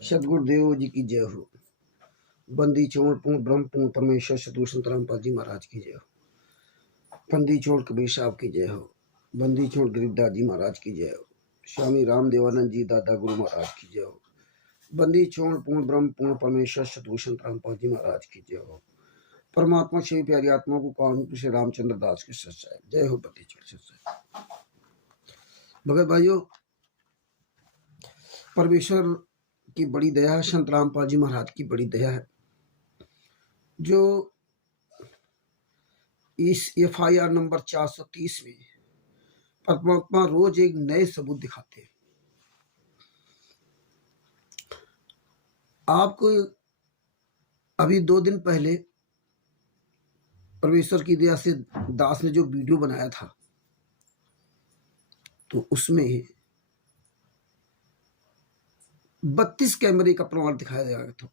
सदगुरुदेव जी की जय हो। बंदी छोड़ पूर्ण ब्रह्म पूर्ण परमेश्वर सतगुरु संत रामपाल जी महाराज की जय हो। बंदी छोड़ कबीर साहब की जय हो। बंदी छोड़ गरीबदास जी महाराज की जय हो। स्वामी राम देवानंद जी दादा गुरु महाराज की जय हो। बंदी छोड़ पूर्ण ब्रह्म पूर्ण परमेश्वर सतगुरु संत रामपाल जी महाराज की जय हो। परमात्मा श्री प्यारी आत्मा को कानपुर श्री रामचंद्र दास की सच्चाई जय हो। बंदी छोड़ सच्चाई भगत भाइयों, परमेश्वर की बड़ी दया है, संत रामपाल जी महाराज की बड़ी दया है जो इस FIR नंबर 430 में परमात्मा रोज एक नए सबूत दिखाते हैं। आपको अभी 2 दिन पहले परमेश्वर की दया से दास ने जो वीडियो बनाया था तो उसमें 32 कैमरे का प्रमाण दिखाया गया था।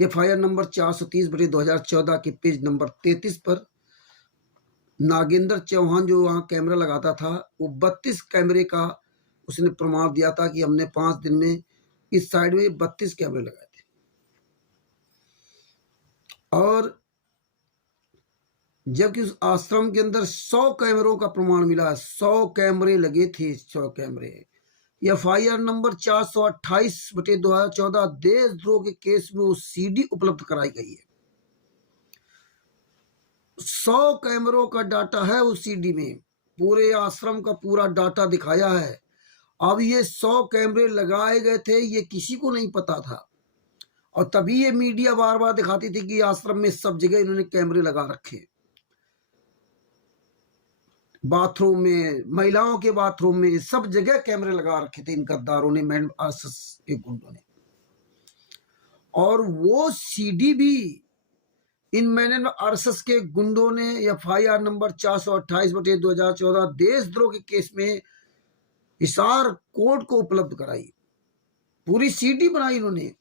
FIR नंबर 430/2014 के पेज नंबर 33 पर नागेंद्र चौहान जो वहाँ कैमरा लगाता था वो 32 कैमरे का उसने प्रमाण दिया था कि हमने 5 दिन में इस साइड में 32 कैमरे लगाए थे। और जबकि उस आश्रम के अंदर 100 कैमरों का प्रमाण मिला, 100 कैमरे लगे थे। 100 कैमरे FIR नंबर 428/2014 देशद्रोह के केस में वो CD उपलब्ध कराई गई है। 100 कैमरों का डाटा है उस CD में, पूरे आश्रम का पूरा डाटा दिखाया है। अब ये 100 कैमरे लगाए गए थे, ये किसी को नहीं पता था और तभी ये मीडिया बार बार दिखाती थी कि आश्रम में सब जगह इन्होंने कैमरे लगा रखे, बाथरूम में, महिलाओं के बाथरूम में, सब जगह कैमरे लगा रखे थे इन गद्दारों ने, मैन RSS के गुंडों ने। और वो CD भी इन मैन RSS के गुंडों ने FIR नंबर 428/2014 देशद्रोह के केस में हिसार कोर्ट को उपलब्ध कराई। पूरी CD बनाई इन्होंने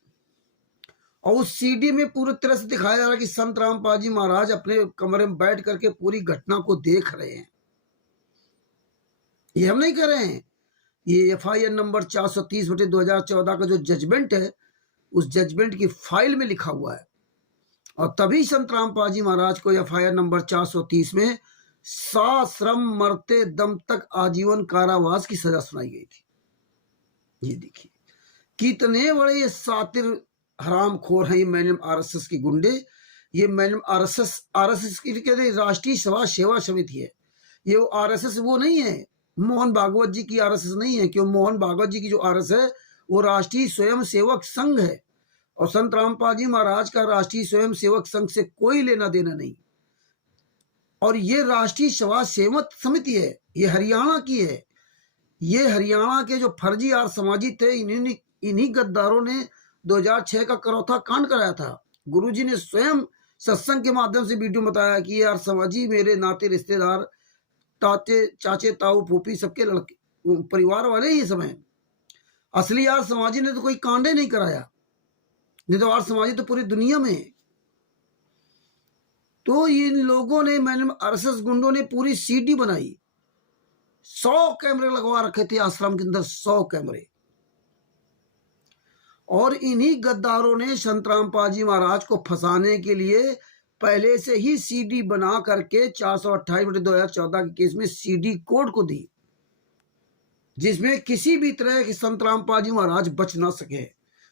और उस CD में पूरी तरह से दिखाया जा रहा कि संत रामपाल जी महाराज अपने कमरे में बैठ करके पूरी घटना को देख रहे हैं। ये हम नहीं कर रहे हैं, ये FIR नंबर 430/2014 का जो जजमेंट है उस जजमेंट की फाइल में लिखा हुआ है। और तभी संत रामपाल जी महाराज को FIR नंबर 430 में साश्रम मरते दम तक आजीवन कारावास की सजा सुनाई गई थी। ये देखिए कितने बड़े ये सातिर हरामखोर हैं ये मैनम RSS के गुंडे। ये मैनम RSS की राष्ट्रीय सभा सेवा समिति है। ये वो RSS वो नहीं है, मोहन भागवत जी की RSS नहीं है, क्यों मोहन भागवत जी की जो RSS है वो राष्ट्रीय स्वयं सेवक संघ है और संत रामपाल जी महाराज का राष्ट्रीय स्वयं सेवक संघ से कोई लेना देना नहीं। और ये राष्ट्रीय सभा सेवक समिति है, ये हरियाणा की है। ये हरियाणा के जो फर्जी आर समाजी थे, इन्हीं गद्दारों ने 2006 का करौथा कांड कराया था। गुरुजी ने स्वयं सत्संग के माध्यम से वीडियो बताया कि यार समाजी मेरे नाते रिश्तेदार, ताते चाचे ताऊ फूफी सबके लड़के परिवार वाले ही सब हैं। असली यार समाजी ने तो कोई कांड ही नहीं कराया, नहीं तो आर समाजी तो पूरी दुनिया में है। तो इन लोगों ने मैंने RSS गुंडों ने पूरी CD बनाई, 100 कैमरे लगवा रखे थे आश्रम के अंदर, 100 कैमरे। और इन्हीं गद्दारों ने संत रामपाल जी महाराज को फंसाने के लिए पहले से ही CD बना करके 428/2014 के केस में CD कोड को दी, जिसमें किसी भी तरह के संत रामपाल जी महाराज बच ना सके।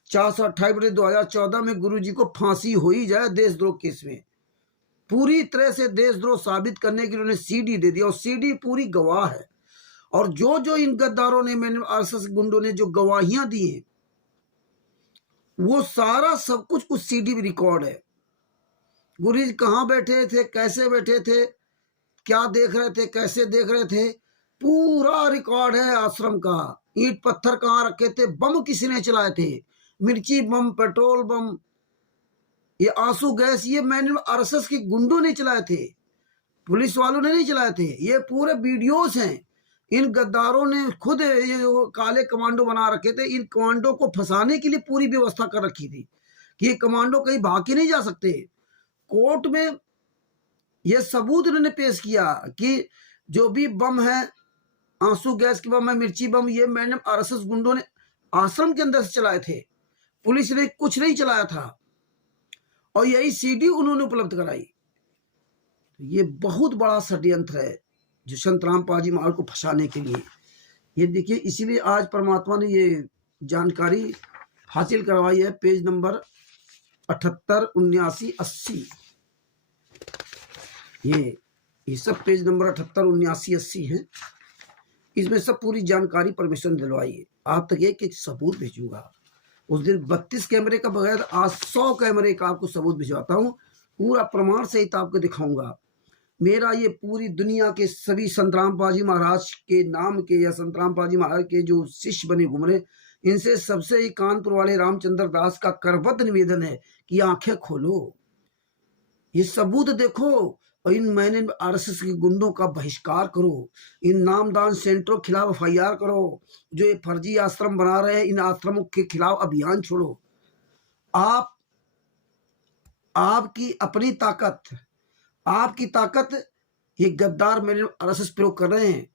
428/2014 में गुरु जी को फांसी हो ही जाए देशद्रोह केस में। पूरी तरह से देशद्रोह साबित करने के लिए उन्होंने CD दे दिया और CD पूरी गवाह है। और जो जो इन गद्दारों ने मैंने RSS गुंडों ने जो गवाहियां दी हैं वो सारा सब कुछ उस CD में रिकॉर्ड है। गुरु जी कहाँ बैठे थे, कैसे बैठे थे, क्या देख रहे थे, कैसे देख रहे थे, पूरा रिकॉर्ड है आश्रम का। ईंट पत्थर कहाँ रखे थे, बम किसने चलाए थे, मिर्ची बम, पेट्रोल बम, ये आंसू गैस, ये मैंने RSS के गुंडों ने चलाए थे, पुलिस वालों ने नहीं चलाए थे। ये पूरे वीडियोस हैं। इन गद्दारों ने खुद ये जो काले कमांडो बना रखे थे, इन कमांडो को फंसाने के लिए पूरी व्यवस्था कर रखी थी कि ये कमांडो कहीं भाग के नहीं जा सकते। कोर्ट में ये सबूत इन्होंने पेश किया कि जो भी बम है, आंसू गैस के बम है, मिर्ची बम, ये मैंने RSS गुंडों ने आश्रम के अंदर से चलाए थे। पुलिस ने कुछ नहीं चलाया था और यही सीडी उन्होंने उपलब्ध कराई। ये बहुत बड़ा षड्यंत्र है जसवंत राम पाजी महाल को फंसाने के लिए। ये देखिए, इसीलिए आज परमात्मा ने ये जानकारी हासिल करवाई है। पेज नंबर 78, 79, 80, ये सब पेज नंबर 78, 79, 80 है। इसमें सब पूरी जानकारी परमेश्वर ने दिलवाई है। आप तक एक सबूत भेजूंगा। उस दिन 32 कैमरे का बगैर आज 100 कैमरे का आपको सबूत भिजवाता हूँ। पूरा प्रमाण सहित आपको दिखाऊंगा। मेरा ये पूरी दुनिया के सभी संतराम पाजी महाराज के नाम के या संतराम पाजी महाराज के जो शिष्य बने घूम रहे, इनसे सबसे ही कानपुर वाले रामचंद्र दास का करबद्ध निवेदन है कि आंखें खोलो, ये सबूत देखो और इन मैंने आरएसएस के गुंडों का बहिष्कार करो। इन नामदान सेंटरों के खिलाफ एफआईआर करो। जो ये फर्जी आश्रम बना रहे हैं, इन आश्रमों के खिलाफ अभियान छोड़ो। आपकी अपनी ताकत, आपकी ताकत ये गद्दार मेरे आरएसएस प्रयोग कर रहे हैं।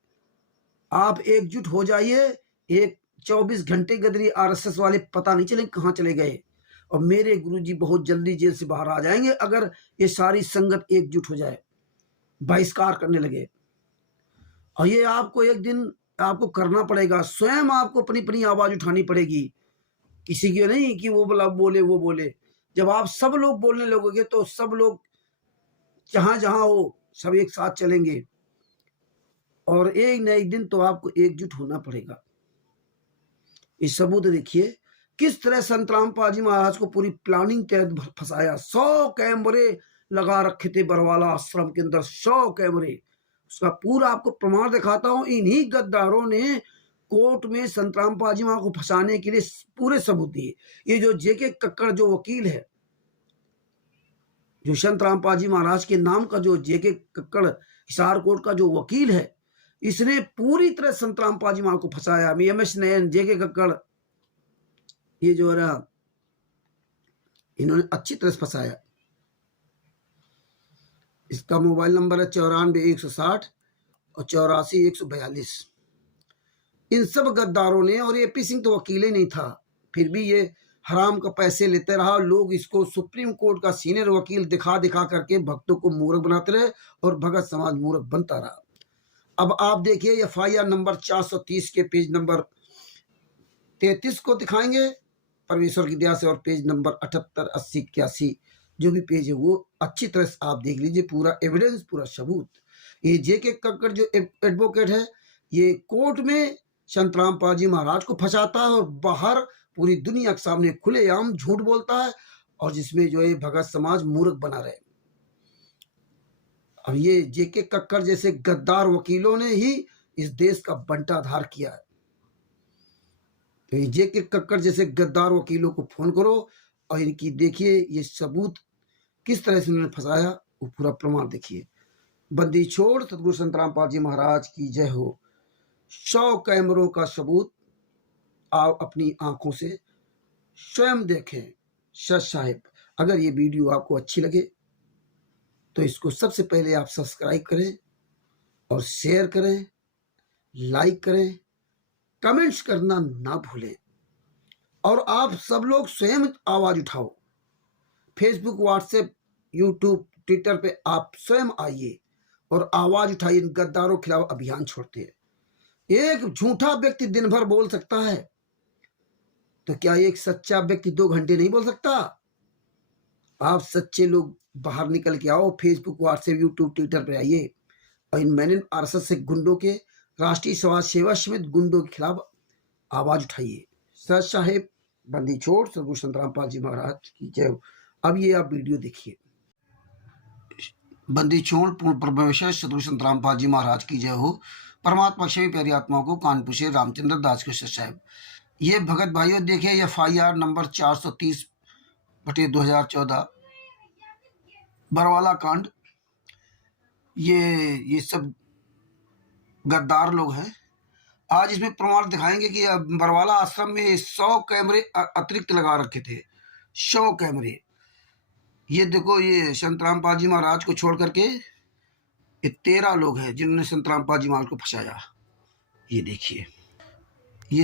आप एकजुट हो जाइए। एक 24 घंटे गदरी आरएसएस वाले पता नहीं चले कहाँ चले गए और मेरे गुरुजी बहुत जल्दी जेल से बाहर आ जाएंगे अगर ये सारी संगत एकजुट हो जाए, बहिष्कार करने लगे। और ये आपको एक दिन आपको करना पड़ेगा। स्वयं आपको अपनी अपनी आवाज उठानी पड़ेगी, किसी की नहीं कि वो बोले वो बोले। जब आप सब लोग बोलने लगोगे तो सब लोग जहां जहां हो सब एक साथ चलेंगे और एक न एक दिन तो आपको एकजुट होना पड़ेगा। इस सबूत देखिए किस तरह संतराम पाजी महाराज को पूरी प्लानिंग के तहत फंसाया। 100 कैमरे लगा रखे थे बरवाला आश्रम के अंदर, 100 कैमरे। उसका पूरा आपको प्रमाण दिखाता हूं। इन्हीं गद्दारों ने कोर्ट में संतराम पाजी महाराज को फंसाने के लिए पूरे सबूत दिए। ये जो जेके कक्कड़ जो वकील है, जो संतराम पाजी महाराज के नाम का जो जेके कक्कड़ हिसार कोर्ट का जो वकील है, इसने पूरी तरह संतराम पाजी महाराज को फंसाया। एमएस नयन, जेके कक्कड़, ये जो है इन्होंने अच्छी तरह से फंसाया। इसका मोबाइल नंबर है 94-160 और 84-142। इन सब गद्दारों ने, और एपी सिंह तो वकील ही नहीं था, फिर भी ये हराम का पैसे लेते रहा। लोग इसको सुप्रीम कोर्ट का सीनियर वकील दिखा दिखा करके भक्तों को मूर्ख बनाते रहे और भगत समाज मूर्ख बनता रहा। अब आप देखिए एफआईआर नंबर 430 के पेज नंबर 33 को दिखाएंगे परमेश्वर की दया से, और पेज नंबर 78, 80, 81 जो भी पेज है वो अच्छी तरह से आप देख लीजिए। पूरा एविडेंस, पूरा सबूत। ये जेके कक्कड़ जो एडवोकेट है, ये कोर्ट में संतराम पाजी महाराज को फंसाता है और बाहर पूरी दुनिया के सामने खुलेआम झूठ बोलता है, और जिसमें जो है भगत समाज मूर्ख बना रहे। अब ये जेके कक्कड़ जैसे गद्दार वकीलों ने ही इस देश का बंटाधार किया है। तो ये जेके कक्कड़ जैसे गद्दार वकीलों को फोन करो और इनकी देखिए ये सबूत किस तरह से उन्होंने फंसाया, वो पूरा प्रमाण देखिए। बंदी छोड़ सतगुरु संतराम पाजी महाराज की जय हो। 100 कैमरों का सबूत आप अपनी आंखों से स्वयं देखें। सच साहिब, अगर ये वीडियो आपको अच्छी लगे तो इसको सबसे पहले आप सब्सक्राइब करें और शेयर करें, लाइक करें, कमेंट्स करना ना भूलें। और आप सब लोग स्वयं आवाज उठाओ। फेसबुक, व्हाट्सएप, यूट्यूब, ट्विटर पे आप स्वयं आइए और आवाज उठाइए। इन गद्दारों के खिलाफ अभियान छोड़ते हैं। एक झूठा व्यक्ति दिन भर बोल सकता है, तो क्या एक सच्चा व्यक्ति 2 घंटे नहीं बोल सकता? आप सच्चे लोग बाहर निकल के आओ। फेसबुक, व्हाट्सएप, यूट्यूब, ट्विटर पे आइए और इन मैंने आरएसएस से गुंडों के, राष्ट्रीय समाज सेवा समित गुंडों के खिलाफ आवाज उठाइए। सच साहेब, बंदी छोड़ सतगुरु संतराम पाजी महाराज की जय हो। अब ये आप वीडियो देखिए। बंदी छोड़ पूर्ण परमेश्वर सतगुरु संतराम पाजी महाराज की जय हो। परमात्मा सभी प्यारी आत्माओं को कानपुर से रामचंद्र दास के साहब। ये भगत भाइयों देखिए, एफआईआर नंबर 430/2014 बरवाला कांड। ये सब गद्दार लोग हैं। आज इसमें प्रमाण दिखाएंगे कि बरवाला आश्रम में 100 कैमरे अतिरिक्त लगा रखे थे। 100 कैमरे। ये देखो, ये संतराम पाजी महाराज को छोड़ करके ये 13 लोग हैं जिन्होंने संतराम पाजी महाराज को फंसाया। ये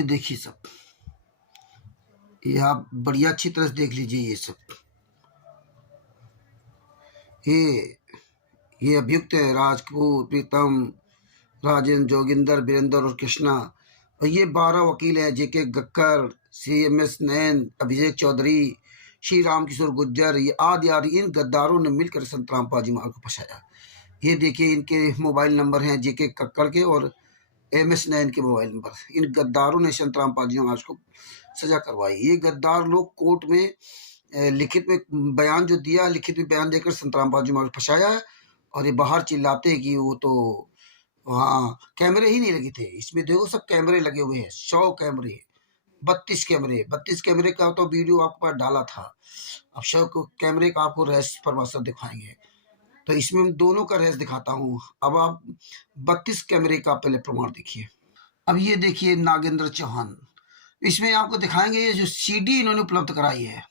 देखिए सब ये आप बढ़िया अच्छी तरह से देख लीजिए। ये सब ये अभियुक्त है राजपूत, प्रीतम, राजेंद्र, जोगिंदर, वीरेंद्र और कृष्णा। और ये 12 वकील हैं, जेके गक्कर, CMS नैन, अभिषेक चौधरी, श्री राम किशोर गुज्जर, ये आदि इन गद्दारों ने मिलकर संतराम पाजी मार को फंसाया। ये देखिए इनके मोबाइल नंबर हैं, जेके कक्कड़ के और MS नैन के मोबाइल नंबर। इन गद्दारों ने संतराम पाजी महाराज को सजा करवाई। ये गद्दार लोग कोर्ट में लिखित में बयान जो दिया, लिखित में बयान देकर संतराम पाजी महाराज को फंसाया है। और ये बाहर चिल्लाते कि वो तो वहाँ कैमरे ही नहीं लगे थे। इसमें देखो सब कैमरे लगे हुए हैं, 100 कैमरे, 32 कैमरे का तो वीडियो आपको पास डाला था। अब 100 कैमरे का आपको रहस्य परवासन दिखाएंगे। तो इसमें हम दोनों का रहस्य दिखाता हूँ। अब आप 32 कैमरे का पहले प्रमाण देखिए। अब ये देखिए नागेंद्र चौहान, इसमें आपको दिखाएंगे ये जो CD इन्होंने उपलब्ध कराई है,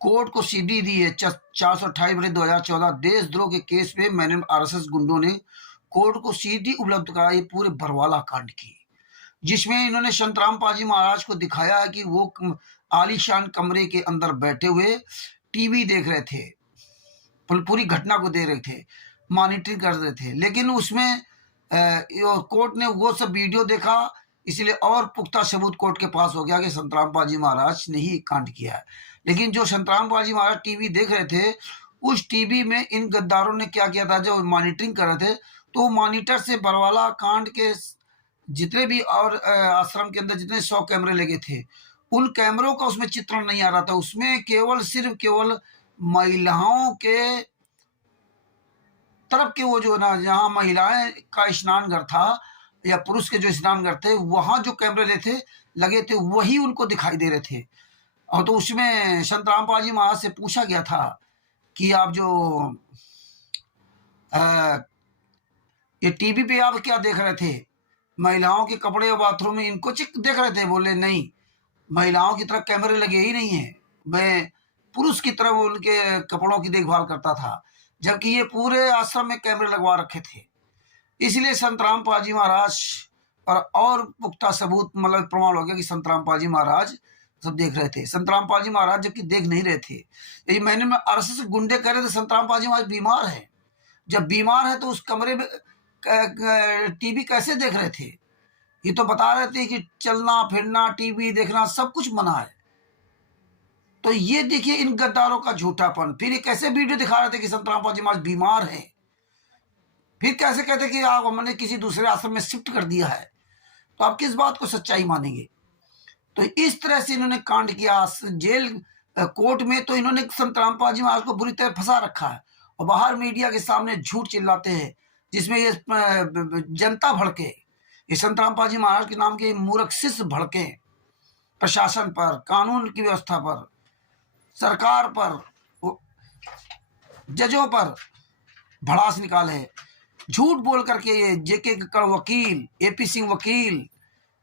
कोर्ट को CD दी है 428/2014 देशद्रोह के केस में। मैंने RSS गुंडों ने कोर्ट को CD उपलब्ध कराई पूरे बरवाला कांड की, जिसमें इन्होंने संतराम पाजी महाराज को दिखाया है कि वो आलीशान कमरे के अंदर बैठे हुए TV देख रहे थे, पूरी घटना को देख रहे थे, मॉनिटरिंग कर रहे थे। लेकिन उसमें कोर्ट ने वो सब वीडियो देखा, इसलिए और पुख्ता सबूत कोर्ट के पास हो गया कि संतराम पाजी महाराज ने ही कांड किया है। लेकिन जो संतराम पाजी महाराज TV देख रहे थे, उस TV में इन गद्दारों ने क्या किया था, जो मॉनिटरिंग कर रहे थे, तो मॉनिटर से बरवाला कांड के जितने भी और आश्रम के अंदर जितने 100 कैमरे लगे थे, उन कैमरों का उसमें चित्रण नहीं आ रहा था। उसमें केवल महिलाओं के तरफ के वो जो ना, जहाँ महिलाएं का स्नान घर था या पुरुष के जो स्नान घर थे, वहां जो कैमरे थे लगे थे, वही उनको दिखाई दे रहे थे। और तो उसमें संतराम पाजी महाराज से पूछा गया था कि आप जो ये TV पे आप क्या देख रहे थे, महिलाओं के कपड़े और बाथरूम में इनको देख रहे थे? बोले नहीं, महिलाओं की तरफ कैमरे लगे ही नहीं है, मैं पुरुष की तरफ उनके कपड़ों की देखभाल करता था, जबकि ये पूरे आश्रम में कैमरे लगवा रखे थे। इसलिए संतराम पाजी महाराज पर और पुख्ता सबूत मतलब प्रमाण हो गया कि संतराम पाजी महाराज सब देख रहे थे। संतराम पाजी महाराज जबकि देख नहीं रहे थे। यही मैंने RSS गुंडे कह रहे थे संतराम पाजी महाराज बीमार है। जब बीमार है तो उस कमरे में TV कैसे देख रहे थे? ये तो बता रहे थे कि चलना फिरना, TV देखना सब कुछ मना है। तो ये देखिए इन गद्दारों का झूठापन। फिर ये कैसे वीडियो दिखा रहे थे कि संतराम पाजी महाराज बीमार है, फिर कैसे कहते कि आप हमने किसी दूसरे आश्रम में शिफ्ट कर दिया है, तो आप किस बात को सच्चाई मानेंगे? तो इस तरह से इन्होंने कांड किया जेल कोर्ट में। तो इन्होंने संतराम पाजी महाराज को बुरी तरह फंसा रखा है और बाहर मीडिया के सामने झूठ चिल्लाते हैं, जिसमें ये जनता भड़के, ये संतराम पाजी महाराज के नाम के मूर्ख शिष्य भड़के, प्रशासन पर, कानून की व्यवस्था पर, सरकार पर, जजों पर भड़ास निकाले। झूठ बोल करके ये जेके कक्कड़ वकील, AP सिंह वकील,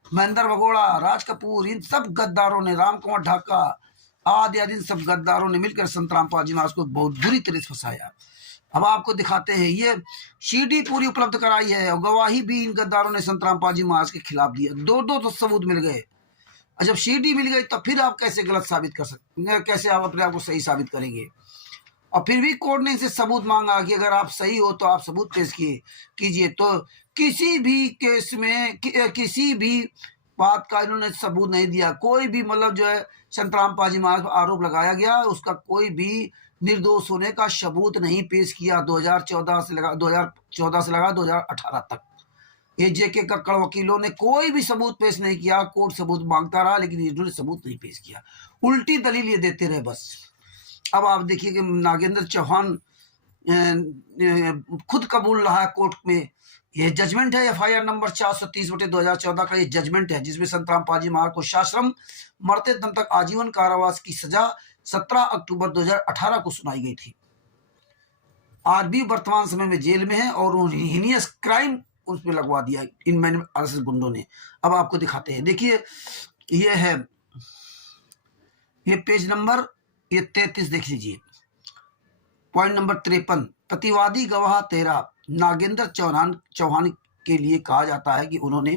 महेंद्र बगोड़ा, राज कपूर, इन सब गद्दारों ने, राम कुमार ढाका आदि इन सब गद्दारों ने मिलकर संतराम पाजी महाराज को बहुत बुरी तरह से फंसाया। अब आपको दिखाते हैं, ये CD पूरी उपलब्ध कराई है और गवाही भी इन गद्दारों ने संतराम पाजी महाराज के खिलाफ दिया। दो तो सबूत मिल गए। और जब CD मिल गई तो फिर आप कैसे गलत साबित कर सकते, कैसे आप अपने आप को सही साबित करेंगे? और फिर भी कोर्ट ने इनसे सबूत मांगा कि अगर आप सही हो तो आप सबूत पेश कीजिए। तो किसी भी केस में किसी भी बात का इन्होंने सबूत नहीं दिया। कोई भी मतलब जो है संतराम पाजी महाराज पर आरोप लगाया गया, उसका कोई भी निर्दोष होने का सबूत नहीं पेश किया। 2014 से लगा 2018 तक ये जेके कक्कड़ वकीलों ने कोई भी सबूत पेश नहीं किया। कोर्ट सबूत मांगता रहा, लेकिन इन्होंने सबूत नहीं पेश किया, उल्टी दलील ये देते रहे बस। अब आप देखिए कि नागेंद्र चौहान खुद कबूल रहा है कोर्ट में। यह जजमेंट है FIR नंबर 430/2014 का ये जजमेंट है, जिसमें संतराम पाजी महाराज को शाश्रम मरते दम तक आजीवन कारावास की सजा 17 अक्टूबर 2018 को सुनाई गई थी। आज भी वर्तमान समय में जेल में है और हीनियस क्राइम उस पर लगवा दिया इन मैंने RSS गुंडों ने। अब आपको दिखाते हैं, देखिए ये है, ये पेज नंबर 33 देख लीजिए, पॉइंट नंबर 53। प्रतिवादी गवाह 13 नागेंद्र चौहान के लिए कहा जाता है कि उन्होंने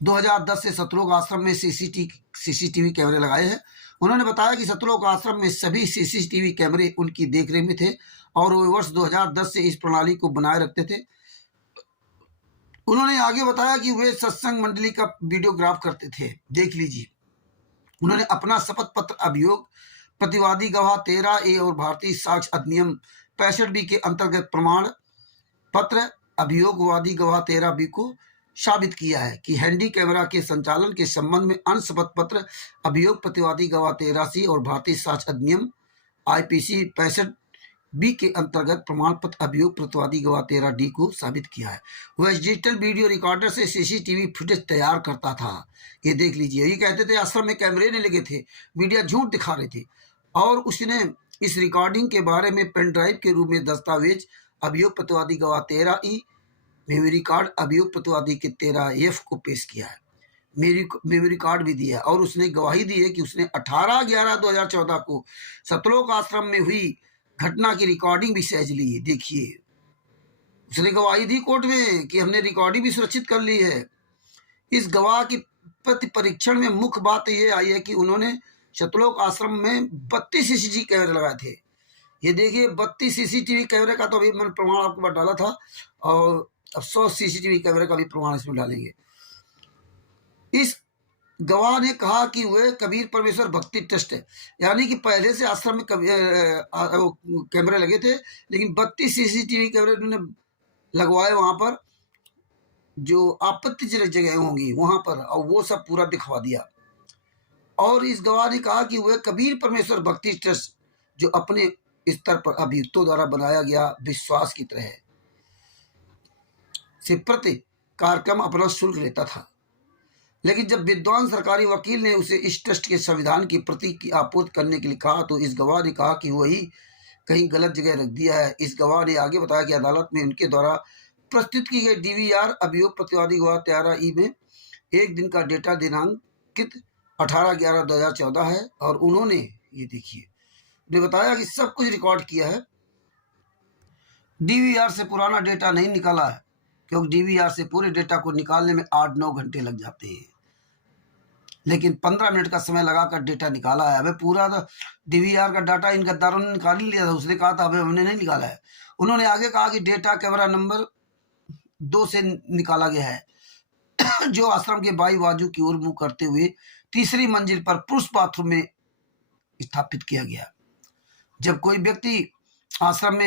2010 से सतलोक आश्रम में सीसीटीवी कैमरे लगाए हैं। उन्होंने बताया कि सतलोक आश्रम में सभी सीसीटीवी कैमरे उनकी देखरेख में थे और वे वर्ष 2010 से इस प्रणाली को बनाए रखते थे। उन्होंने आगे बताया कि वे सत्संग मंडली का वीडियोग्राफ करते थे। देख लीजिए, उन्होंने अपना शपथ पत्र अभियोग प्रतिवादी गवाह 13A और भारतीय साक्ष्य अधिनियम 65B के अंतर्गत प्रमाण पत्र अभियोगवादी गवाह 13B को साबित किया है कि हैंडी कैमरा के संचालन के संबंध में अन्य शपथ पत्र अभियोग प्रतिवादी गवाह 13C और भारतीय साक्ष्य अधिनियम IPC 65B के अंतर्गत प्रमाण पत्र अभियोग प्रतिवादी गवाह 13D को साबित किया है। वह डिजिटल वीडियो रिकॉर्डर से सीसीटीवी फुटेज तैयार करता था। ये देख लीजिए, ये कहते थे आश्रम में कैमरे नहीं लगे थे, मीडिया झूठ दिखा रहे थे, और उसने इस रिकॉर्डिंग के बारे में पेन ड्राइव के रूप में दस्तावेज अभियोग प्रतिवादी गवाह 13E, मेमोरी कार्ड अभियोग प्रतिवादी के 13F को पेश किया है। मेमोरी कार्ड भी दिया और उसने गवाही दी है कि उसने 18/11/2014 को सतलोक आश्रम में हुई घटना की रिकॉर्डिंग भी सहज ली है। देखिए, उसने गवाही दी कोर्ट में कि हमने रिकॉर्डिंग भी सुरक्षित कर ली है। इस गवाह की प्रति परीक्षण में मुख्य बात यह आई है कि उन्होंने सतलोक आश्रम में 32 सीसीटीवी कैमरे लगाए थे। ये देखिए, 32 सीसीटीवी कैमरे का तो अभी मैंने प्रमाण आपके पास डाला था, और अब 100 सीसीटीवी कैमरे का भी प्रमाण इसमें डालेंगे। इस गवाह ने कहा कि वे कबीर परमेश्वर भक्ति ट्रस्ट है, यानी कि पहले से आश्रम में कैमरे लगे थे, लेकिन 32 सीसीटीवी कैमरे उन्होंने लगवाए वहां पर जो आपत्तिजनक जगह होंगी वहां पर, और वो सब पूरा दिखवा दिया। और इस गवाह ने कहा कि वह कबीर परमेश्वर भक्ति ट्रस्ट जो अपने स्तर पर अभियुक्तों द्वारा बनाया गया विश्वास की तरह से प्रति कार्यक्रम अपना शुल्क लेता था, लेकिन जब विद्वान सरकारी वकील ने उसे इस ट्रस्ट के संविधान की प्रति की आपूर्ति करने के लिए कहा तो इस गवाह ने कहा कि वही कहीं गलत जगह रख दिया है। इस गवाह ने आगे बताया कि अदालत में उनके द्वारा प्रस्तुत की गई DVR अभियोग प्रतिवादी गवाह 13E में एक दिन का डेटा दिनांकित 18/11/2014 है, और उन्होंने ये देखिए ने बताया कि सब कुछ रिकॉर्ड किया है। DVR से पुराना डेटा नहीं निकाला है, क्योंकि DVR से पूरे डेटा को निकालने में 8-9 घंटे लग जाते हैं, लेकिन 15 मिनट का समय लगाकर डेटा निकाला है। हमें पूरा DVR का डाटा इन गद्दारों ने निकाल ही लिया था। उसने कहा था हमें, हमने नहीं निकाला है। उन्होंने आगे कहा कि डेटा कैमरा नंबर 2 से निकाला गया है जो आश्रम के बाई बाजू की ओर मुंह करते हुए तीसरी मंजिल पर पुरुष बाथरूम में स्थापित किया गया। जब कोई व्यक्ति आश्रम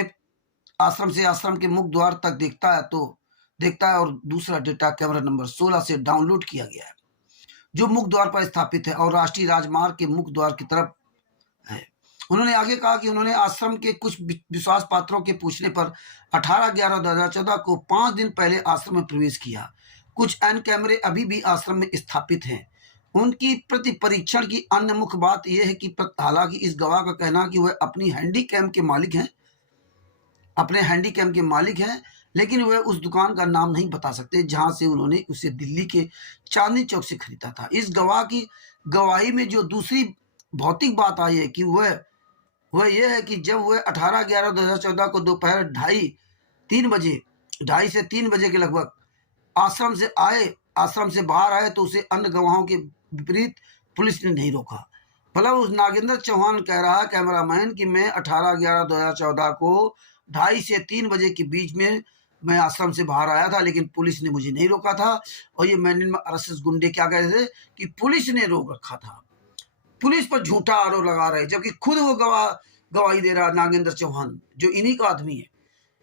से आश्रम के मुख्य द्वार तक देखता है और दूसरा डेटा कैमरा नंबर 16 से डाउनलोड किया गया है जो मुख्य द्वार पर स्थापित है और राष्ट्रीय राजमार्ग के मुख्य द्वार की तरफ है। उन्होंने आगे कहा कि उन्होंने आश्रम के कुछ विश्वास पात्रों के पूछने पर 18/11/2014 को 5 दिन पहले आश्रम में प्रवेश किया। कुछ अन्य कैमरे अभी भी आश्रम में स्थापित हैं। उनकी प्रति परीक्षण की अन्य मुख्य बात यह है कि हालांकि इस गवाह का कहना कि वह अपनी हैंडीकैम के मालिक हैं, लेकिन वह उस दुकान का नाम नहीं बता सकते जहां से उन्होंने उसे दिल्ली के चांदनी चौक से खरीदा था। इस गवाह की गवाही में जो दूसरी भौतिक बात आई है कि वह यह है कि जब वह 18/11/2014 को दोपहर 2:30 से 3 बजे के लगभग आश्रम से बाहर आए तो उसे अन्य गवाहों के विपरीत पुलिस ने नहीं रोका। मतलब उस नागेंद्र चौहान कह रहा है कैमरामैन कि मैं 18/11/2014 को 2:30 से 3 बजे के बीच में मैं आश्रम से बाहर आया था, लेकिन पुलिस ने मुझे नहीं रोका था। और ये मैंने RSS गुंडे क्या कह रहे थे कि पुलिस ने रोक रखा था, पुलिस पर झूठा आरोप लगा रहे, जबकि खुद वो गवाही दे रहा नागेंद्र चौहान जो इन्हीं का आदमी है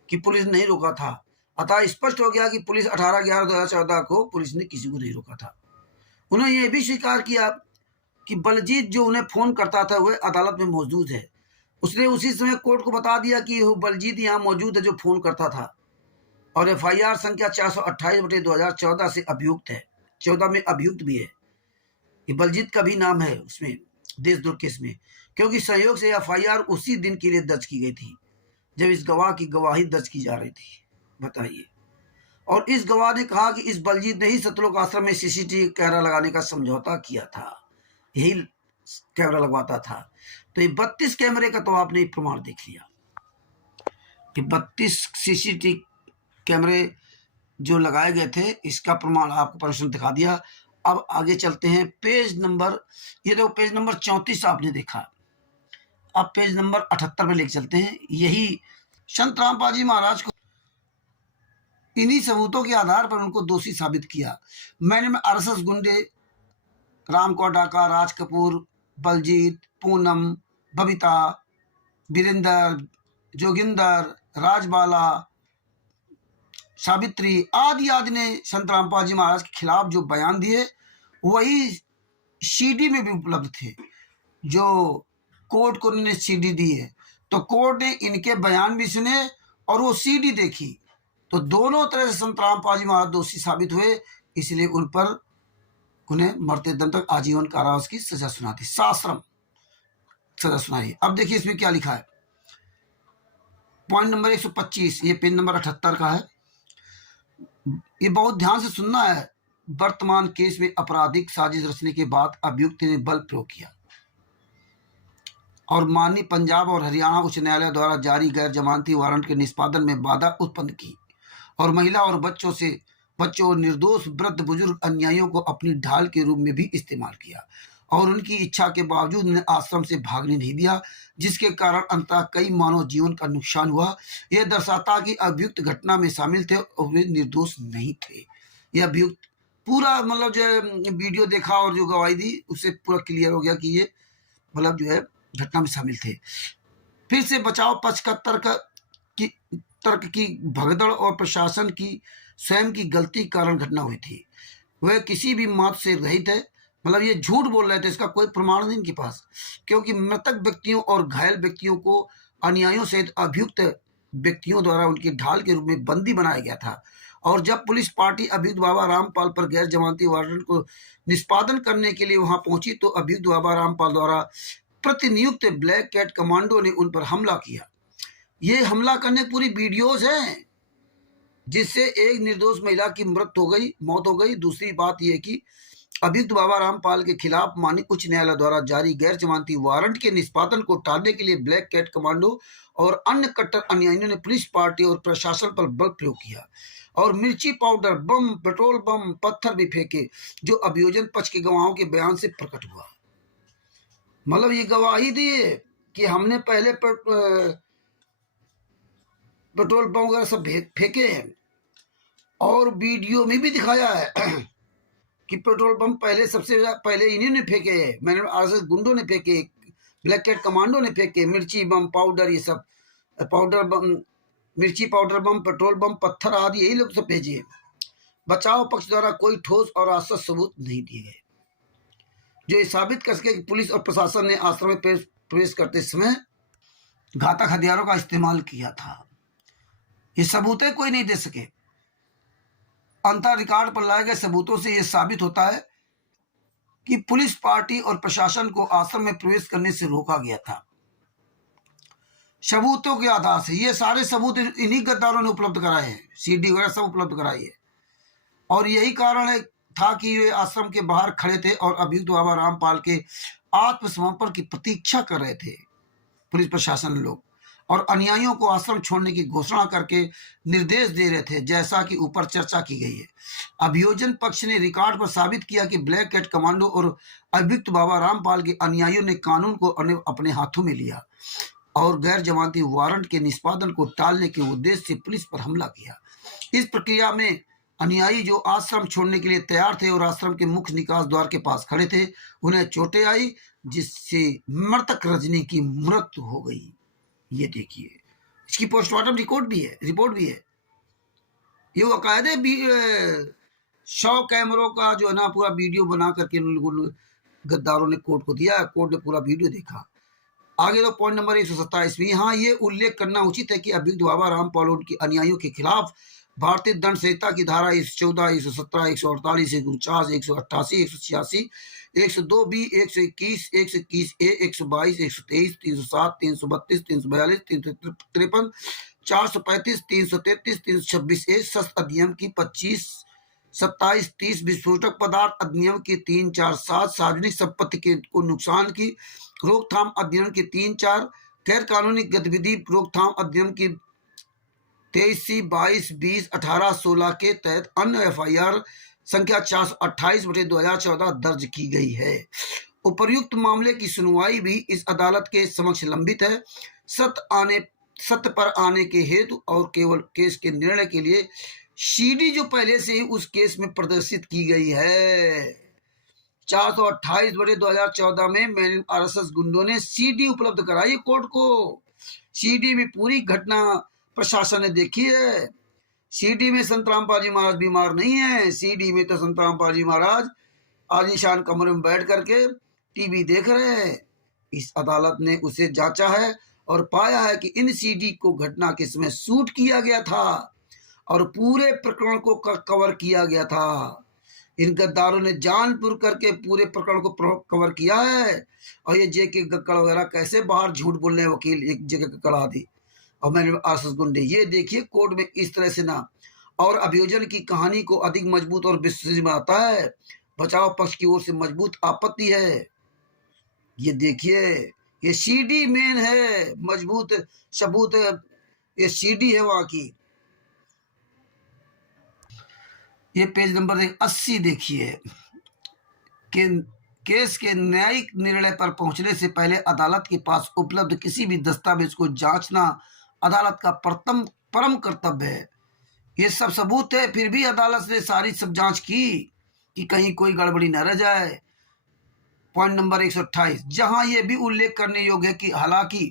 कि पुलिस नहीं रोका था। अतः स्पष्ट हो गया कि पुलिस 18/11/2014 को पुलिस ने किसी को नहीं रोका था। उन्होंने ये भी स्वीकार किया कि बलजीत जो उन्हें फोन करता था वह अदालत में मौजूद है। उसने उसी समय कोर्ट को बता दिया कि बलजीत यहाँ मौजूद है जो फोन करता था, और FIR संख्या 428/2014 से अभियुक्त है, 14 में अभियुक्त भी है। ये बलजीत का भी नाम है उसमें देशद्रोह केस में, क्योंकि संयोग से FIR उसी दिन के लिए दर्ज की गई थी जब इस गवाह की गवाही दर्ज की जा रही थी। बताइए। और इस गवाह ने कहा कि इस बलजीत ने ही सतलोक आश्रम में CCTV कैमरा लगाने का समझौता किया था, यही कैमरा लगवाता था। तो ये 32 कैमरे का तो आपने प्रमाण देख लिया कि 32 CCTV कैमरे जो लगाए गए थे, इसका प्रमाण आपको प्रश्न दिखा दिया। अब आगे चलते हैं पेज नंबर, ये देखो पेज नंबर 34 आपने देखा। अब पेज नंबर 78 में लेके चलते हैं। यही संत रामपाल जी महाराज को इन्हीं सबूतों के आधार पर उनको दोषी साबित किया। मैंने आरएसएस गुंडे रामकौर डाका, राज कपूर, बलजीत, पूनम, बबीता, वीरेंद्र, जोगिंदर, राजबाला, सावित्री आदि आदि ने संत रामपाल जी महाराज के खिलाफ जो बयान दिए वही सीडी में भी उपलब्ध थे। जो कोर्ट को उन्होंने सीडी दी है, तो कोर्ट ने इनके बयान भी सुने और वो सीडी देखी, तो दोनों तरह से संत रामपाल जी महाराज दोषी साबित हुए, इसलिए उन पर उन्हें मरते दम तक आजीवन कारावास की सजा सुना दी, साश्रम सजा सुनाई। अब देखिए इसमें क्या लिखा है, पॉइंट नंबर 125, ये पेज नंबर 78 का है। ये बहुत ध्यान से सुनना है। वर्तमान केस में आपराधिक साजिश रचने के बाद अभियुक्त ने बल प्रयोग किया और माननीय पंजाब और हरियाणा उच्च न्यायालय द्वारा जारी गैर जमानती वारंट के निष्पादन में बाधा उत्पन्न की और महिला और बच्चों और निर्दोष वृद्ध बुजुर्ग अन्यायियों को अपनी ढाल के रूप में भी इस्तेमाल किया और उनकी इच्छा के बावजूद उन्हें आश्रम से भागने नहीं दिया, जिसके कारण अंततः कई मानव जीवन का नुकसान हुआ। यह दर्शाता कि अभियुक्त घटना में शामिल थे और वे निर्दोष नहीं थे। यह अभियुक्त पूरा मतलब जो है वीडियो देखा और जो गवाही दी उससे पूरा क्लियर हो गया कि ये मतलब जो है घटना में शामिल थे। फिर से बचाव पक्ष का तर्क की भगदड़ और प्रशासन की स्वयं की गलती के कारण घटना हुई थी। वह किसी भी मत से रहित है, मतलब ये झूठ बोल रहे थे, इसका कोई प्रमाण नहीं इनके पास, क्योंकि मृतक व्यक्तियों और घायल व्यक्तियों को अनुयायियों सहित अभियुक्त व्यक्तियों द्वारा उनकी ढाल के रूप में बंदी बनाया गया था। और जब पुलिस पार्टी अभियुक्त बाबा रामपाल पर गैर जमानती वारंट को निष्पादन करने के लिए वहां पहुंची, तो अभियुक्त बाबा रामपाल द्वारा प्रतिनियुक्त ब्लैक कैट कमांडो ने उन पर हमला किया। ये हमला करने पूरी वीडियोज हैं, जिससे एक निर्दोष महिला की मौत हो गई। दूसरी बात यह कि अभियुक्त बाबा रामपाल के खिलाफ माननीय उच्च न्यायालय द्वारा जारी गैर जमानती वारंट के निष्पादन को टालने के लिए ब्लैक कैट कमांडो और अन्य कट्टर अनुयायियों ने पुलिस पार्टी और प्रशासन पर बल प्रयोग किया और मिर्ची पाउडर, बम, पेट्रोल बम, पत्थर भी फेंके, जो अभियोजन पक्ष के गवाहों के बयान से प्रकट हुआ। मतलब ये गवाही दी है कि हमने पहले पेट्रोल बम वगैरह सब फेंके हैं और वीडियो में भी दिखाया है कि पेट्रोल बम पहले सबसे पहले इन्हीं ने फेंके हैं। मैंने आरएसएस गुंडों ने फेंके, ब्लैक कैट कमांडो ने फेंके, मिर्ची बम, पाउडर, ये सब पाउडर बम, मिर्ची पाउडर बम, पेट्रोल बम, पत्थर आदि यही लोग सब भेजे। बचाव पक्ष द्वारा कोई ठोस और आश्वस्त सबूत नहीं दिए गए जो ये साबित कर सके कि पुलिस और प्रशासन ने आश्रम में प्रवेश करते समय घातक हथियारों का इस्तेमाल किया था। ये सबूतें कोई नहीं दे सके। अंतर रिकॉर्ड पर लाए गए सबूतों से यह साबित होता है कि पुलिस पार्टी और प्रशासन को आश्रम में प्रवेश करने से रोका गया था। सबूतों के आधार से ये सारे सबूत इन्हीं गद्दारों ने उपलब्ध कराए हैं, सीडी वगैरह सब उपलब्ध कराई है। और यही कारण है था कि वे आश्रम के बाहर खड़े थे और अभियुक्त बाबा रामपाल के आत्मसमर्पण की प्रतीक्षा कर रहे थे पुलिस प्रशासन लोग, और अनुयायियों को आश्रम छोड़ने की घोषणा करके निर्देश दे रहे थे, जैसा कि ऊपर चर्चा की गई है। अभियोजन पक्ष ने रिकॉर्ड पर साबित किया कि ब्लैक कैट कमांडो और अभियुक्त बाबा रामपाल के अनुयायियों ने कानून को अपने हाथों में लिया और गैर जमानती वारंट के निष्पादन को टालने के उद्देश्य से पुलिस पर हमला किया। इस प्रक्रिया में अनुयायी जो आश्रम छोड़ने के लिए तैयार थे और आश्रम के मुख्य निकास द्वार के पास खड़े थे, उन्हें चोटें आई, जिससे मृतक रजनी की मृत्यु हो गई। ये देखिए, इसकी पोस्टमार्टम रिपोर्ट भी है। ये बाकायदे 100 कैमरों का जो है ना पूरा वीडियो बना करके गद्दारों ने कोर्ट को दिया। कोर्ट ने पूरा वीडियो देखा। आगे तो पॉइंट नंबर 127 में यहाँ ये उल्लेख करना उचित है कि अभियुक्त बाबा रामपाल उनके अनुयायियों के खिलाफ भारतीय दंड संहिता की धारा 114, 117, 148, 149, 188, 186, 102B, 121, 121A, 122, 123, 307, 332, 342, 353, 435, 333, 326A, शस्त्र अधिनियम की 25, 27, 30, विस्फोटक पदार्थ अधिनियम की 3, 4, 7, सार्वजनिक संपत्ति को नुकसान की रोकथाम अधिनियम की 3, 4, गैर कानूनी गतिविधि रोकथाम अधिनियम की 23C 22 20 18 16 के तहत अन्य FIR संख्या 428/2014 दर्ज की गई है। उपर्युक्त मामले की सुनवाई भी इस अदालत के समक्ष लंबित है। सत्य पर आने के हेतु और केवल केस के निर्णय के लिए CD जो पहले से ही उस केस में प्रदर्शित की गई है। 428/2014 में मैन RSS गुंडों ने CD उपलब्ध कराई कोर्ट को। CD में पूरी घटना प्रशासन ने देखी है। CD में संत रामपाल जी महाराज बीमार नहीं है। CD में तो संत रामपाल जी महाराज आलीशान कमरे में बैठ करके टीवी देख रहे हैं। इस अदालत ने उसे जांचा है और पाया है कि इन CD को घटना के समय शूट किया गया था और पूरे प्रकरण को कवर किया गया था। इन गद्दारों ने जानबूझ करके पूरे प्रकरण को कवर किया है। और ये JK गक्कड़ वगैरह कैसे बाहर झूठ बोलने वकील एक JK गक्कड़ आदि और मैंने RSS गुंडे, ये देखिए कोर्ट में इस तरह से ना और अभियोजन की कहानी को अधिक मजबूत और विश्वसनीय बनाता है। बचाव पक्ष की ओर से मजबूत आपत्ति है। ये देखिए ये CD मेन है, मजबूत सबूत ये CD है वहां की। ये पेज नंबर 80 देखिए कि केस के न्यायिक निर्णय पर पहुंचने से पहले अदालत के पास उपलब्ध किसी भी दस्तावेज को जांचना अदालत का परम कर्तव्य है। ये सब सबूत है, फिर भी अदालत ने सारी सब जांच की कि कहीं कोई गड़बड़ी न रह जाए। पॉइंट नंबर 128, जहां यह भी उल्लेख करने योग्य है कि हालांकि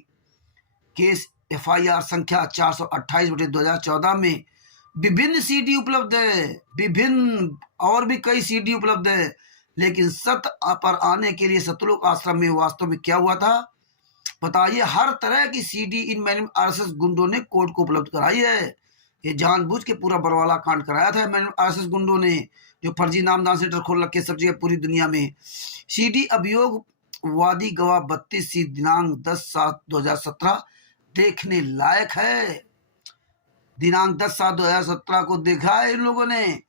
केस FIR संख्या 428/2014 में विभिन्न CD उपलब्ध है, विभिन्न और भी कई CD उपलब्ध है, लेकिन सत्य पर आने के लिए सतलोक आश्रम में वास्तव में क्या हुआ था बताइए। हर तरह की CD इन मैन RSS गुंडों ने कोर्ट को उपलब्ध कराई है। ये जानबूझ के पूरा बरवाला कांड कराया था मैन RSS गुंडों ने, जो फर्जी नामदान सेंटर खोल रखे सब जगह पूरी दुनिया में। CD अभियोग वादी गवाह 32C दिनांक 10/7/2017 देखने लायक है। दिनांक 10/7/2017 को देखा है इन लोगों ने,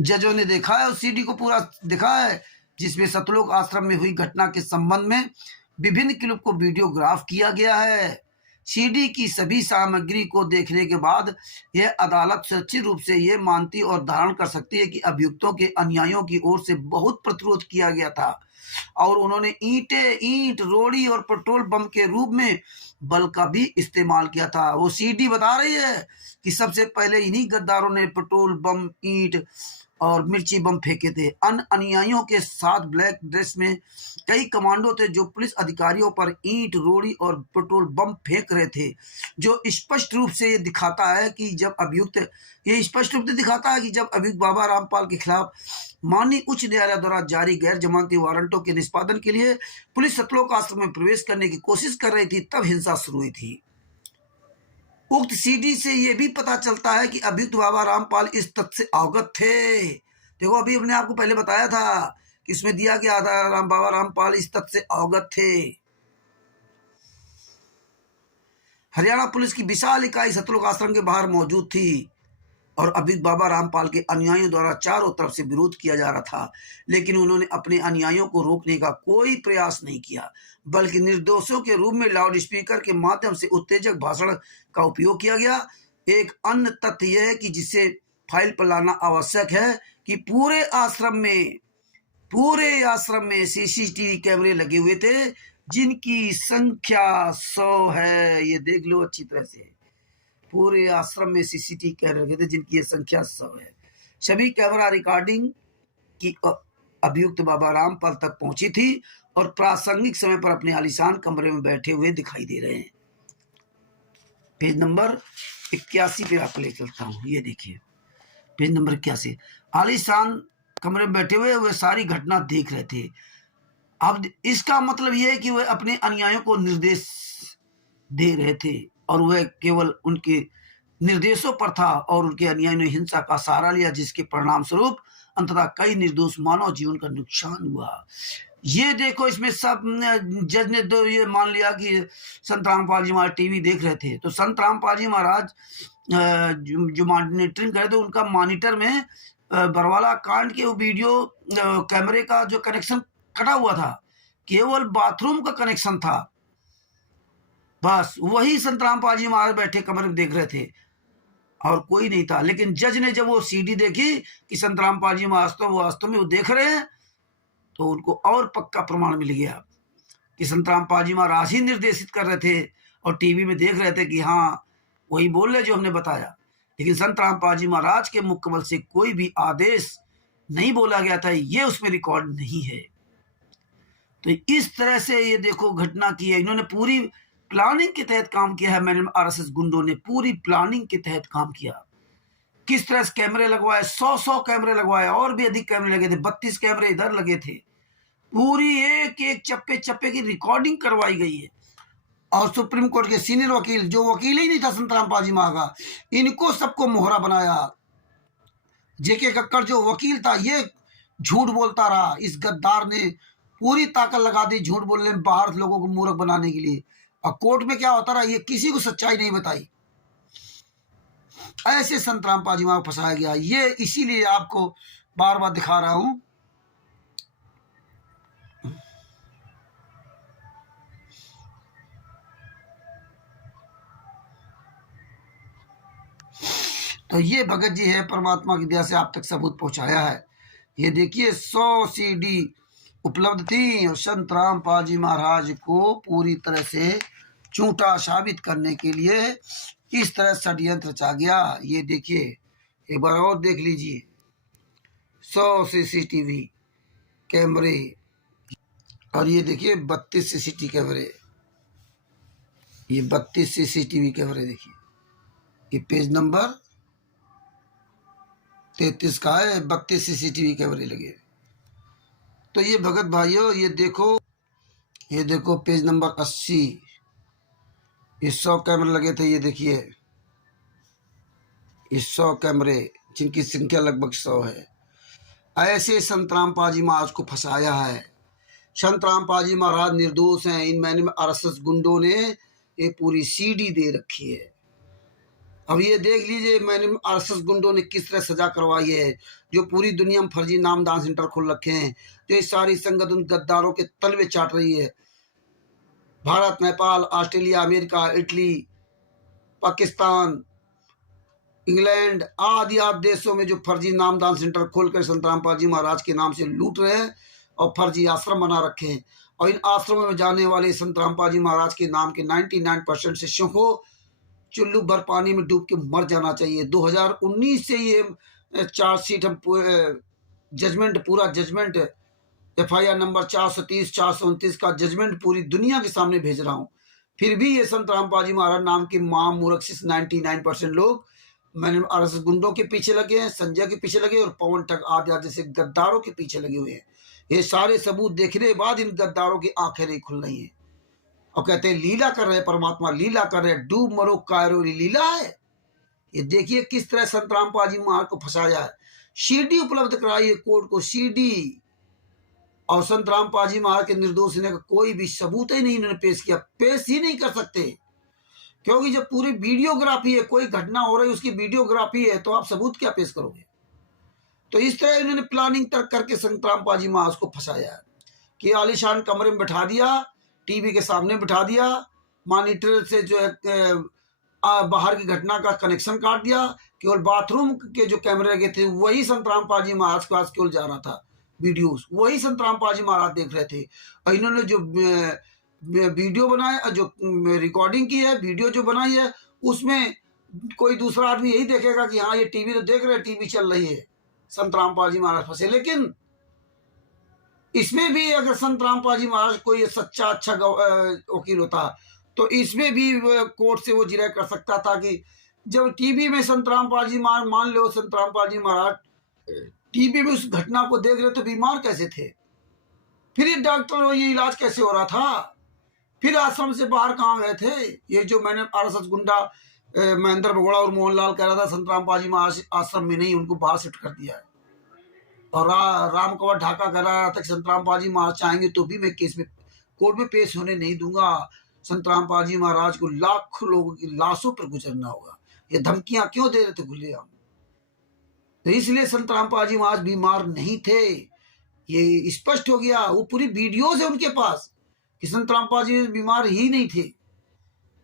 जजों ने देखा है और CD को पूरा देखा है, जिसमें सतलोक आश्रम में हुई घटना के संबंध में विभिन्न क्लिप को वीडियोग्राफ किया गया है। CD की सभी सामग्री को देखने के बाद यह अदालत सुरक्षित रूप से यह मानती और धारण कर सकती है कि अभियुक्तों के अनुयायियों की ओर से बहुत प्रतिरोध किया गया था और उन्होंने ईंट रोड़ी और पेट्रोल बम के रूप में बल का भी इस्तेमाल किया था। वो CD बता रही है कि सबसे पहले इन्हीं गद्दारों ने पेट्रोल बम, ईंट और मिर्ची बम फेंके थे। अन्य अनुयायियों के साथ ब्लैक ड्रेस में कई कमांडो थे जो पुलिस अधिकारियों पर ईंट रोड़ी और पेट्रोल बम फेंक रहे थे, जो स्पष्ट रूप से ये दिखाता है कि जब अभियुक्त बाबा रामपाल के खिलाफ माननीय उच्च न्यायालय द्वारा जारी गैर जमानती वारंटों के निष्पादन के लिए पुलिस सतलोक आश्रम में प्रवेश करने की कोशिश कर रही थी, तब हिंसा शुरू हुई थी। उक्त CD से यह भी पता चलता है कि अभियुक्त बाबा रामपाल इस तथ्य से अवगत थे। देखो अभी हमने आपको पहले बताया था कि इसमें दिया गया था बाबा रामपाल इस तथ्य से अवगत थे। हरियाणा पुलिस की विशाल इकाई सतलोक आश्रम के बाहर मौजूद थी और अभियुक्त बाबा रामपाल के अनुयायियों द्वारा चारों तरफ से विरोध किया जा रहा था, लेकिन उन्होंने अपने अनुयायियों को रोकने का कोई प्रयास नहीं किया, बल्कि निर्दोषों के रूप में लाउड स्पीकर के माध्यम से उत्तेजक भाषण का उपयोग किया गया। एक अन्य तथ्य यह है कि जिसे फाइल पर लाना आवश्यक है कि पूरे आश्रम में CCTV कैमरे लगे हुए थे, जिनकी संख्या 100 है। ये देख लो अच्छी तरह से, पूरे आश्रम में CCTV कैमरे लगे थे जिनकी ये संख्या 100 है। सभी कैमरा रिकॉर्डिंग की अभियुक्त बाबा रामपाल तक पहुंची थी और प्रासंगिक समय पर अपने आलीशान कमरे में बैठे हुए दिखाई दे रहे हैं। पेज नंबर 81 पे आपको ले चलता हूँ। ये देखिए पेज नंबर 81, आलीशान कमरे में बैठे हुए वे सारी घटना देख रहे थे। अब इसका मतलब यह है कि वे अपने अनुयायियों को निर्देश दे रहे थे और वह केवल उनके निर्देशों पर था और उनके अनुयायियों ने हिंसा का सहारा लिया, जिसके परिणाम स्वरूप अंततः कई निर्दोष मानव जीवन का नुकसान हुआ। ये देखो इसमें सब जज ने तो ये मान लिया कि संत रामपाल जी महाराज टीवी देख रहे थे, तो संत रामपाल जी महाराज जो मॉनिटरिंग करे थे उनका मॉनिटर में बरवाला कांड के वीडियो कैमरे का जो कनेक्शन कटा हुआ था, केवल बाथरूम का कनेक्शन था। बस वही संत रामपाल जी महाराज बैठे कमरे में देख रहे थे और कोई नहीं था। लेकिन जज ने जब वो सीडी देखी कि संत रामपाल जी महाराज तो वास्तव में वो देख रहे हैं, तो उनको और पक्का प्रमाण मिल गया कि संत रामपाल जी महाराज ही निर्देशित कर रहे थे और टीवी में देख रहे थे कि हाँ वही बोल रहे जो हमने बताया। लेकिन संत रामपाल जी महाराज के मुख कमल से कोई भी आदेश नहीं बोला गया था, ये उसमें रिकॉर्ड नहीं है। तो इस तरह से ये देखो घटना की है। इन्होंने पूरी प्लानिंग के तहत काम किया है। मैंने आरएसएस गुंडों ने पूरी प्लानिंग के तहत काम किया। किस तरह से कैमरे लगवाए, 100 कैमरे लगवाए, और भी अधिक कैमरे लगे थे, 32 कैमरे इधर लगे थे। पूरी एक एक चप्पे चप्पे की रिकॉर्डिंग करवाई गई है। और सुप्रीम कोर्ट के सीनियर वकील, जो वकील ही नहीं था संत रामपाल जी महाराज का, इनको सबको मोहरा बनाया। जेके कक्कड़ जो वकील था, ये झूठ बोलता रहा। इस गद्दार ने पूरी ताकत लगा दी झूठ बोलने में, बाहर लोगों को मूर्ख बनाने के लिए। और कोर्ट में क्या होता रहा, ये किसी को सच्चाई नहीं बताई। ऐसे संत रामपाल जी महाराज फंसाया गया। ये इसीलिए आपको बार बार दिखा रहा हूं। तो ये भगत जी है, परमात्मा की दया से आप तक सबूत पहुंचाया है। ये देखिए 100 सीडी उपलब्ध थी और संत रामपाल जी महाराज को पूरी तरह से झूठा साबित करने के लिए इस तरह षड्यंत्र रचा गया। ये देखिए एक बार और देख लीजिए, 100 सीसीटीवी कैमरे, और ये देखिए 32 सीसीटीवी कैमरे। ये 32 सीसीटीवी कैमरे देखिए, ये पेज नंबर 33 का है, 32 सीसीटीवी कैमरे लगे। तो ये भगत भाइयों ये देखो पेज नंबर 80, ये 100 कैमरे लगे थे। ये देखिए ये 100 कैमरे, जिनकी संख्या लगभग 100 है। ऐसे संत रामपाल जी महाराज को फंसाया है। संत रामपाल जी महाराज निर्दोष हैं। इन महीने में आरएसएस गुंडों ने ये पूरी सीडी दे रखी है। अब ये देख लीजिए मैंने आरएसएस गुंडों ने किस तरह सजा करवाई है। जो पूरी दुनिया में फर्जी नामदान सेंटर खोल रखे हैं, जो ये सारी संगत उन गद्दारों के तलवे चाट रही है। Bharat, Nepal, Australia, America, Italy, Pakistan, England आदि देशों में जो फर्जी नामदान सेंटर खोलकर संत रामपाल जी महाराज के नाम से लूट रहे हैं और फर्जी आश्रम बना रखे हैं। और इन आश्रमों में जाने वाले संत रामपाल जी महाराज के नाम के 99% शिष्यों को चुल्लू भर पानी में डूब के मर जाना चाहिए। 2019 से ये चार्जशीट हम पूरा जजमेंट FIR नंबर 430, 429 का जजमेंट पूरी दुनिया के सामने भेज रहा हूं। फिर भी ये संत रामपाल जी महाराज नाम के मां मूर्ख से 99% लोग मैंने आरएसएस गुंडों के पीछे लगे हैं, संजय के पीछे लगे और पवन ठग आदि जैसे गद्दारों के पीछे लगे हुए हैं। ये सारे सबूत देखने के बाद इन गद्दारों की आंखें नहीं खुल रही हैं और कहते हैं लीला कर रहे हैं, परमात्मा लीला कर रहे हैं। डूब मरो कायरोरी लीला है। ये देखिए किस तरह संत रामपाल जी महाराज को फंसाया है। सीडी उपलब्ध कराई है कोर्ट को, सीडी। और संत रामपाल जी महाराज के निर्दोष होने का कोई भी सबूत ही नहीं इन्होंने पेश किया, पेश ही नहीं कर सकते। क्योंकि जब पूरी वीडियोग्राफी है, कोई घटना हो रही है उसकी वीडियोग्राफी है, तो आप सबूत क्या पेश करोगे। तो इस तरह इन्होंने प्लानिंग तक करके संत रामपाल जी महाराज को फंसाया है कि आलीशान कमरे में बैठा दिया, टीवी के सामने बैठा दिया, मॉनिटर से जो है बाहर की घटना का कनेक्शन काट दिया। केवल बाथरूम के जो कैमरे लगे थे वही संत रामपाल जी महाराज के पास केवल जा रहा था वीडियोस, वही संत रामपाल जी महाराज देख रहे थे। और इन्होंने जो वीडियो बनाया, जो रिकॉर्डिंग की है, वीडियो जो बनाई है, उसमें कोई दूसरा आदमी यही देखेगा कि हाँ ये टीवी तो देख रहे हैं, टीवी चल रही है, संत रामपाल जी महाराज फंसे। लेकिन इसमें भी अगर संत रामपाल जी महाराज कोई सच्चा अच्छा वकील होता तो इसमें भी कोर्ट से वो जिरह कर सकता था कि जब टीवी में संत रामपाल जी महाराज, मान लो संत रामपाल जी महाराज टीवी में उस घटना को देख रहे तो बीमार कैसे थे, फिर ये डॉक्टर ये इलाज कैसे हो रहा था, फिर आश्रम से बाहर कहाँ गए थे। ये जो मैंने आरएसएस गुंडा महेंद्र बगोड़ा और मोहनलाल कह रहा था संत रामपाल जी महाराज आश्रम में नहीं, उनको बाहर शिफ्ट कर दिया है। और राम कंवर ढाका कह रहा था कि संत रामपाल जी महाराज चाहेंगे तो भी मैं केस में कोर्ट में पेश होने नहीं दूंगा। संत रामपाल जी महाराज को लाखों लोगों की लाशों पर गुजरना होगा। ये धमकियां क्यों दे रहे थे खुलेआम। तो इसलिए संत रामपाल जी महाराज बीमार नहीं थे, ये स्पष्ट हो गया। वो पूरी वीडियोज है उनके पास कि संत रामपाल जी बीमार ही नहीं थे।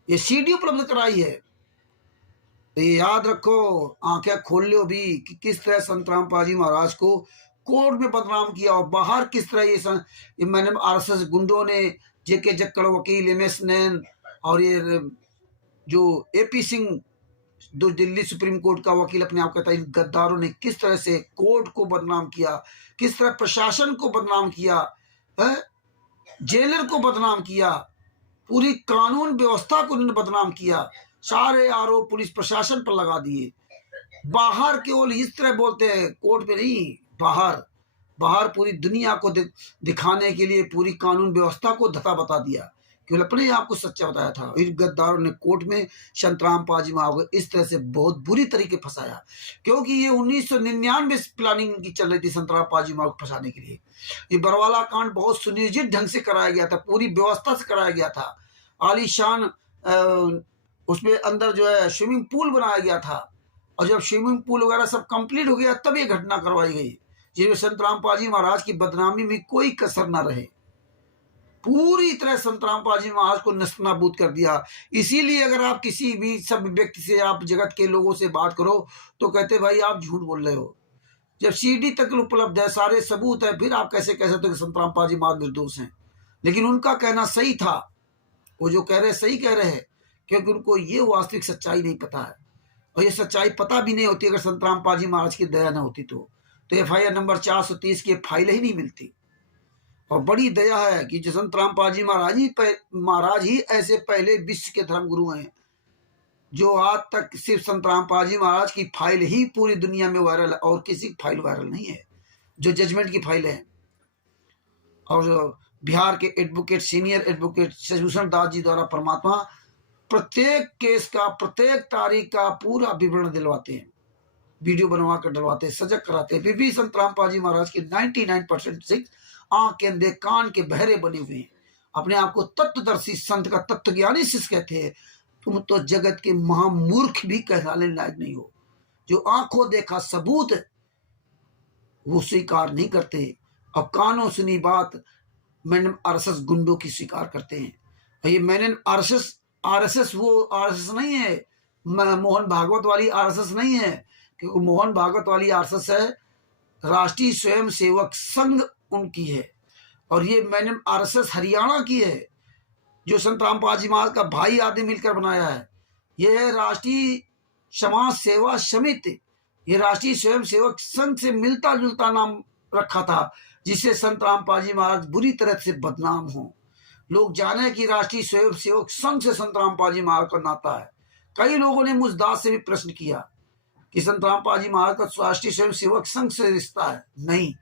ये सीडी उपलब्ध कराई है। तो ये याद रखो, आंखें खोल लो भी कि किस तरह संत रामपाल जी महाराज को कोर्ट में बदनाम किया और बाहर किस तरह ये मैंने आरएसएस गुंडों ने, जेके जक्कड़ वकील, एमएस नैन और ये जो एपी सिंह जो दिल्ली सुप्रीम कोर्ट का वकील अपने आप कहता है, इन गद्दारों ने किस तरह से कोर्ट को बदनाम किया, किस तरह प्रशासन को बदनाम किया है, जेलर को बदनाम किया, पूरी कानून व्यवस्था को उन्होंने बदनाम किया, सारे आरोप पुलिस प्रशासन पर लगा दिए। बाहर केवल इस तरह बोलते हैं, कोर्ट में नहीं, बाहर बाहर पूरी दुनिया को दिखाने के लिए पूरी कानून व्यवस्था को धता बता दिया, केवल अपने आप को सच्चा बताया था। इन गद्दारों ने कोर्ट में संत रामपाल जी महाराज को इस तरह से बहुत बुरी तरीके फंसाया, क्योंकि ये 1999 प्लानिंग की चल रही थी संत रामपाल जी महाराज को फंसाने के लिए। ये बरवाला कांड बहुत सुनियोजित ढंग से कराया गया था, पूरी व्यवस्था से कराया गया था। आलीशान उसमें अंदर जो है स्विमिंग पूल बनाया गया था, और जब स्विमिंग पूल वगैरह सब कंप्लीट हो गया तब ये घटना करवाई गई, जिसमें संत रामपाल जी महाराज की बदनामी में कोई कसर न रहे। पूरी तरह संत रामपाल जी महाराज को नस्तनाबूद कर दिया। इसीलिए अगर आप किसी भी सब व्यक्ति से, आप जगत के लोगों से बात करो तो कहते भाई आप झूठ बोल रहे हो। जब सीडी तक उपलब्ध है, सारे सबूत है, फिर आप कैसे कह सकते हो कि संत रामपाल जी महाराज निर्दोष हैं। लेकिन उनका कहना सही था, वो जो कह रहे सही कह रहे हैं, क्योंकि उनको ये वास्तविक सच्चाई नहीं पता है, और ये सच्चाई पता भी नहीं होती अगर संत रामपाल जी महाराज की दया न होती तो FIR नंबर 430 की फाइल ही नहीं मिलती। और बड़ी दया है कि जो संत रामपाल जी महाराज ही ऐसे पहले विश्व के धर्मगुरु हैं जो आज तक सिर्फ संत रामपाल जी महाराज की फाइल ही पूरी दुनिया में वायरल है, और किसी की फाइल वायरल नहीं है, जो जजमेंट की फाइल है। और जो बिहार के advocate, senior advocate Shashibhushan Das ji द्वारा परमात्मा प्रत्येक केस का, प्रत्येक तारीख का पूरा विवरण दिलवाते हैं, वीडियो बनवा कर डलवाते हैं, सजग कराते हैं। फिर भी संत रामपाल जी महाराज की 99% सिख आंख के अंधे, कान के बहरे बने हुए हैं। अपने आप को तत्वदर्शी संत का तत्वज्ञानी शिष्य कहते हैं। तुम तो जगत के महामूर्ख भी कहलाने लायक नहीं हो। जो आंखों देखा सबूत वो स्वीकार नहीं करते, अब कानों सुनी बात मैंने RSS गुंडों की स्वीकार करते हैं। और ये मैंने RSS वो RSS नहीं है, मोहन भागवत वाली RSS नहीं है, क्योंकि मोहन भागवत वाली RSS है राष्ट्रीय स्वयं सेवक संघ उनकी है, और ये मैंने RSS हरियाणा की है जो संत रामपाल जी महाराज का भाई आदि मिलकर बनाया है। यह है राष्ट्रीय समाज सेवा समिति, ये राष्ट्रीय स्वयं सेवक संघ से मिलता जुलता नाम रखा था, जिससे संत रामपाल जी महाराज बुरी तरह से बदनाम हो। लोग जाने कि राष्ट्रीय स्वयं सेवक संघ से संत रामपाल जी महाराज का नाता है। कई लोगों ने मुझ दास से भी प्रश्न किया कि संत रामपाल जी महाराज का राष्ट्रीय स्वयं सेवक संघ से रिश्ता है। नहीं,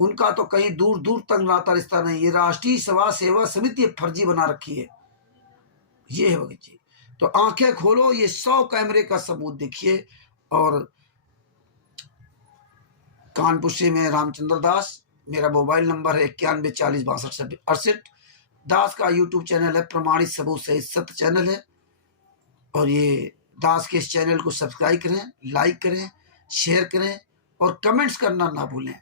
उनका तो कहीं दूर दूर तक नाता रिश्ता नहीं। ये राष्ट्रीय सभा सेवा समिति फर्जी बना रखी है। ये है भगत जी। तो आंखें खोलो, ये 100 कैमरे का सबूत देखिए। और कानपुर से मैं रामचंद्र दास, मेरा मोबाइल नंबर है 91406268। दास का यूट्यूब चैनल है प्रमाणित सबूत सहित सत्य चैनल है, और ये दास के इस चैनल को सब्सक्राइब करें, लाइक करें, शेयर करें और कमेंट्स करना ना भूलें।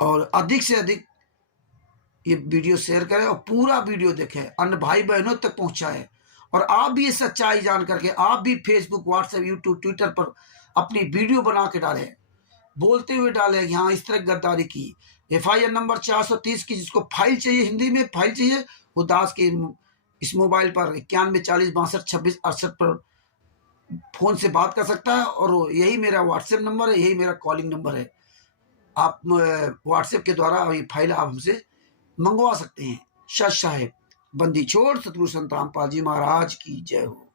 और अधिक से अधिक ये वीडियो शेयर करें और पूरा वीडियो देखें, अन्य भाई बहनों तक पहुंचाएं। और आप भी ये सच्चाई जान करके आप भी फेसबुक, व्हाट्सएप, यूट्यूब, ट्विटर पर अपनी वीडियो बना के डालें, बोलते हुए डालें यहाँ इस तरह गद्दारी की। FIR नंबर 430 की जिसको फाइल चाहिए, हिंदी में फाइल चाहिए, वो दास के इस मोबाइल पर 9140622668 पर फोन से बात कर सकता है। और यही मेरा व्हाट्सएप नंबर है, यही मेरा कॉलिंग नंबर है। आप व्हाट्सएप के द्वारा ये फाइल आप हमसे मंगवा सकते हैं। सत साहेब, बंदी छोड़, सतगुरु संत रामपाल जी महाराज की जय हो।